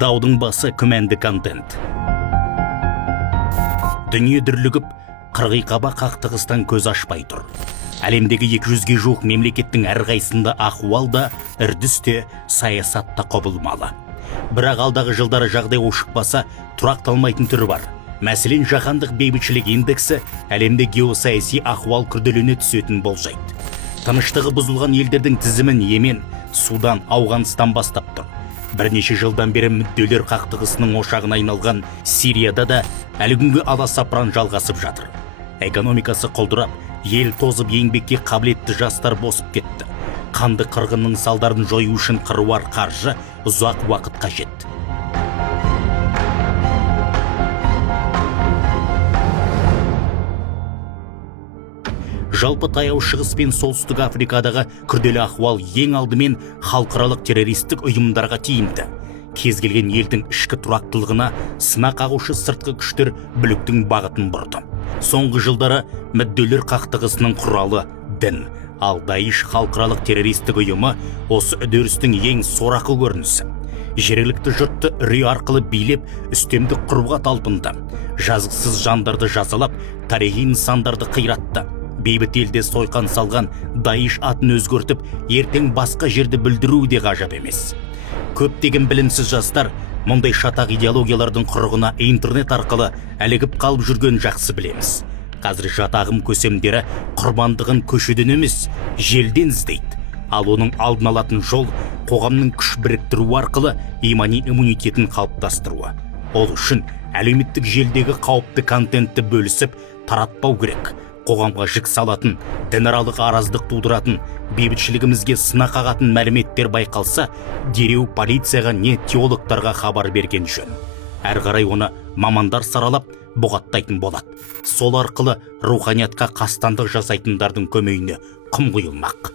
Даудың басы күмәнді контент. Дүние дүрлігіп, қырғиқаба қақтығыстан көз ашпай тұр. Әлемдегі 200-ге жуық мемлекеттің әрқайсында ахуал да, үрдіс те, саясат та құбылмалы. Бірақ алдағы жылдары жағдай ушықпаса, тұрақталмайтын түрі бар. Мәселен, жаһандық бейбітшілік индексі әлемде геосаяси ахуал күрделене түсетін болжайды. Тыныштығы бұзылған елдердің тізімін Йемен, Судан, Ауғанстан бастап тұр. Бірнеше жылдан бері мүдделер қақтығысының ошағына айналған Сирияда да әлі күнге аласапыран жалғасып жатыр. Экономикасы құлдырап, ел тозып, еңбекке қабілетті жастар босып кетті. Қанды қырғынның салдарын жою үшін қыруар қаржы ұзақ уақыт қажет. Жалпы таяу шығыс пен солтүстік Африкадағы күрделі ахуал ең алдымен халықаралық террористік ұйымдарға тиімді. Кез келген елдің ішкі тұрақтылығына сынақ қағушы сыртқы күштер бүліктің бағытын бұрды. Соңғы жылдары мүдделер қақтығысының құралы дін, ал Даиш халықаралық террористік ұйымы осы үдерістің ең сорақы көрінісі. Жергілікті жұртты үрей арқылы билеп, үстемдік құруға талпынды. Жазықсыз жандарды жазалап, тарихи нысандарды қиратты. Бейбіт елде сойқан салған Даиш атын өзгертіп, ертең басқа жерді бүлдіру де ғажап емес. Көптеген білімсіз жастар мұндай шатақ идеологиялардың құрығына интернет арқылы әлігіп қалып жүрген жақсы білеміз. Қазір жатағым көсемдері құрбандығын көшеден емес, желден іздейді. Ал оның алдын алатын жол қоғамның күш біріктіру арқылы имани иммунитетін қалыптастыруы. Ол үшін әлеуметтік желдегі қауіпті контентті бөлісіп, таратпау керек. Қоғамға жік салатын, дінаралық араздық тудыратын, бейбітшілігімізге сынақ қағатын мәліметтер байқалса, дереу полицияға не теологтарға хабар берген жөн. Әр қарай оны мамандар саралап, бұғаттайтын болады. Сол арқылы руханиятқа қастандық жасайтындардың көмейіне құм құйылмақ.